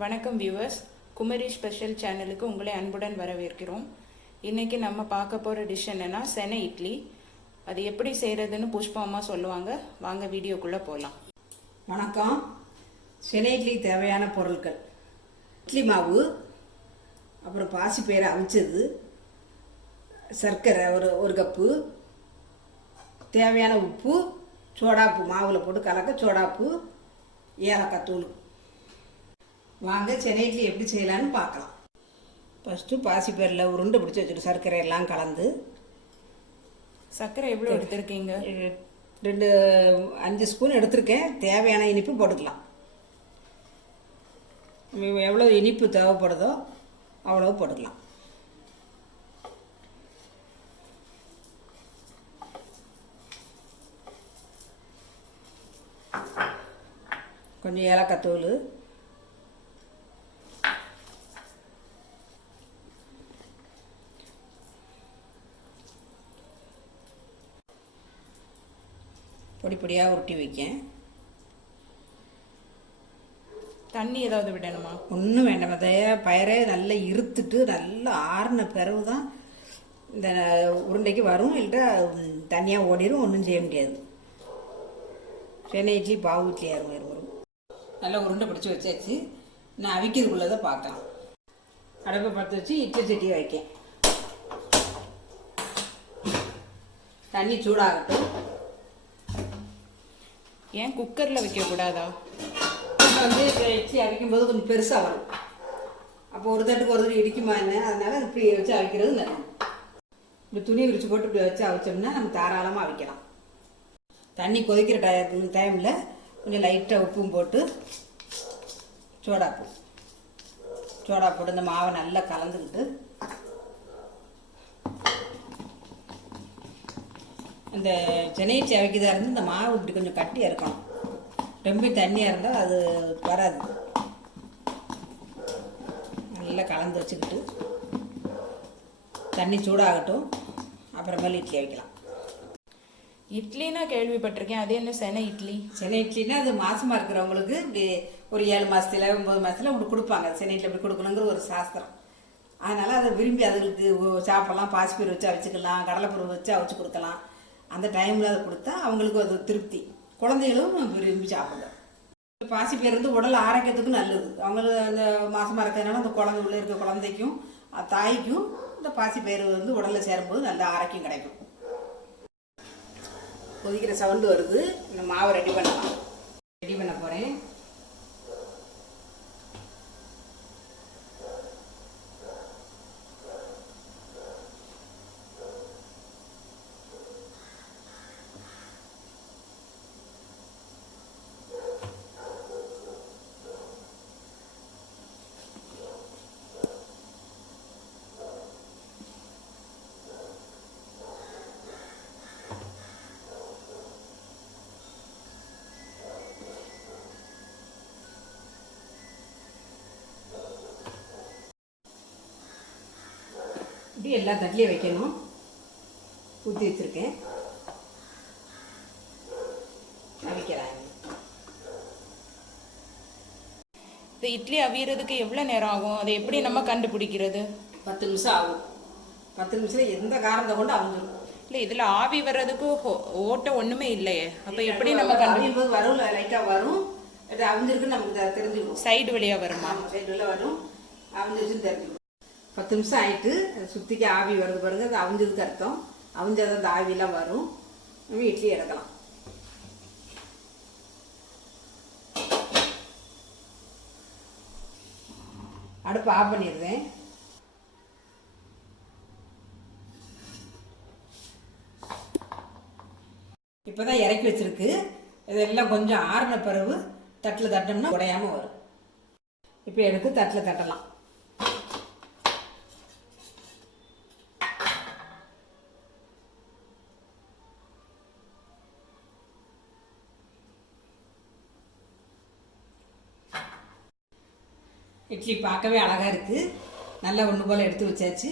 வணக்கம் viewers, Kumari special சேனலுக்கு உங்களை அன்புடன் வரவேற்கிறோம். இன்னைக்கு நம்ம பார்க்க போகிற டிஷ் என்னன்னா செனை இட்லி. அது எப்படி செய்கிறதுன்னு புஷ்பா அம்மா சொல்லுவாங்க. வாங்க வீடியோக்குள்ளே போகலாம். வணக்கம். செனை இட்லி தேவையான பொருட்கள்: இட்லி மாவு, அப்புறம் பாசிப்பயிறு அவிச்சது, சர்க்கரை ஒரு கப்பு, தேவையான உப்பு, சோடாப்பு மாவில் போட்டு கலக்க சோடாப்பு, ஏலக்காய் தூள். வாங்க செனை இட்லி எப்படி செய்யலான்னு பார்க்கலாம். ஃபஸ்ட்டு பாசிப்பயிரில் உருண்டை பிடிச்சி வச்சுட்டு சர்க்கரை எல்லாம் கலந்து. சர்க்கரை எவ்வளோ எடுத்துருக்கீங்க? 5 ஸ்பூன் எடுத்திருக்கேன். தேவையான இனிப்பு போட்டுக்கலாம். எவ்வளோ இனிப்பு தேவைப்படுதோ அவ்வளோ போட்டுக்கலாம். கொஞ்சம் ஏலக்காய் தூள், பொடி பொடியாக உருட்டி வைக்கேன். தண்ணி ஏதாவது விடணுமா? ஒன்றும் வேண்டாம். பயிரை நல்லா இருத்துட்டு நல்லா ஆறின பிறகு தான் இந்த உருண்டைக்கு வரும். இல்லைட்டா தனியாக ஓடிடும், ஒன்றும் செய்ய முடியாது. சென்னை இட்லி பாவு இட்லி வரும். நல்லா உருண்டை பிடிச்சி வச்சாச்சு. நான் அவிக்கிறதுக்குள்ளதை பார்க்கலாம். அடுப்பை பற்ற வச்சு இட்லி சட்டியை வைக்கேன். தண்ணி சூடாகட்டும். ஏன் குக்கரில் வைக்கக்கூடாதா? வந்து இட்லி அவிக்கும்போது கொஞ்சம் பெருசாக வரும். அப்போ ஒரு தட்டுக்கு ஒரு தட்டு இடிக்குமா என்ன, அதனால இப்படி வச்சு அவிக்கிறது நல்லது. இப்படி துணி விரிச்சு போட்டு இப்படி வச்சு அவிச்சோம்னா நம்ம தாராளமாக அவிக்கலாம். தண்ணி கொதிக்கிற டைமில் கொஞ்சம் லைட்டாக உப்பும் போட்டு சோடா போட்டு இந்த மாவை நல்லா கலந்துக்கிட்டு, இந்த சென்னை இட்லி அவிக்கிறதா இருந்து இந்த மாவு இப்படி கொஞ்சம் கட்டியாக இருக்கணும். ரொம்ப தண்ணியாக இருந்தால் அது வராது. நல்லா கலந்து வச்சுக்கிட்டு தண்ணி சூடாகட்டும், அப்புறமேல இட்லி அவிக்கலாம். இட்லினா கேள்விப்பட்டிருக்கேன், அது என்ன செனை இட்லி? சென்னை இட்லினா அது மாசமாக இருக்கிறவங்களுக்கு இப்படி ஒரு 7 மாதத்துல 9 மாதத்துல இப்படி கொடுப்பாங்க. சென்னை இட்லி இப்படி கொடுக்கணுங்கிற ஒரு சாஸ்திரம். அதனால் அதை விரும்பி அதுகளுக்கு சாப்பிடலாம். பாசிப்பயிறு வச்சு அவிச்சிக்கலாம், கடலைப்பருப்பு வச்சு அவிச்சு கொடுக்கலாம். அந்த டைமில் அதை கொடுத்தா அவங்களுக்கு அது திருப்தி. குழந்தைகளும் விரும்பி சாப்பிடும். பாசிப்பயிறு வந்து உடல் ஆரோக்கியத்துக்கும் நல்லது. அவங்களுக்கு அந்த மாசமாக இருக்கிறதுனால அந்த குழந்தை உள்ள இருக்க குழந்தைக்கும் தாய்க்கும் இந்த பாசிப்பயிறு வந்து உடலில் சேரும்போது நல்ல ஆரோக்கியம் கிடைக்கும். கொதிக்கிற சவுண்டு வருது. இந்த மாவை ரெடி பண்ண போகிறேன். இப்படி எல்லா தட்டிலையும் வைக்கணும். ஊற்றி வச்சுருக்கேன். அவிக்கிறாங்க. இந்த இட்லி அவியறதுக்கு எவ்வளோ நேரம் ஆகும்? அதை எப்படி நம்ம கண்டுபிடிக்கிறது? 10 நிமிஷம் ஆகும். 10 நிமிஷத்தில் எந்த காரணத்தை கொண்டு அவிஞ்சிடும். இல்லை, இதில் ஆவி வர்றதுக்கு ஓட்ட ஒன்றுமே இல்லையே. அப்போ எப்படி நம்ம கண்டுபிடிப்பது? வரும், லைட்டாக வரும். அது அவிஞ்சிருக்குன்னு நமக்கு தெரிஞ்சுக்கும். சைடு வழியாக வருமா? சைடு வழியாக வரும். அவிஞ்சிருச்சுன்னு தெரிஞ்சுக்கும். 10 நிமிஷம் ஆகிட்டு சுற்றிக்கு ஆவி வருது பாருங்க. அது அவிஞ்சதுக்கு அர்த்தம். அவிஞ்சது அந்த ஆவியெல்லாம் வரும். நம்ம இட்லி எடுக்கலாம். அடுப்பு ஆஃப் பண்ணிடுறேன். இப்போ தான் இறக்கி வச்சிருக்கு. இதெல்லாம் கொஞ்சம் ஆறின பிறகு தட்டில் தட்டோம்னா உடையாமல் வரும். இப்போ எடுத்து தட்டில் தட்டலாம். இட்லி பார்க்கவே அழகாக இருக்குது. நல்லா ஒன்று போல் எடுத்து வச்சாச்சு.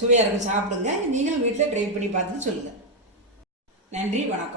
சுவையாக இருக்கும், சாப்பிடுங்க. நீங்களும் வீட்டில் ட்ரை பண்ணி பார்த்துட்டு சொல்லுங்கள். நன்றி, வணக்கம்.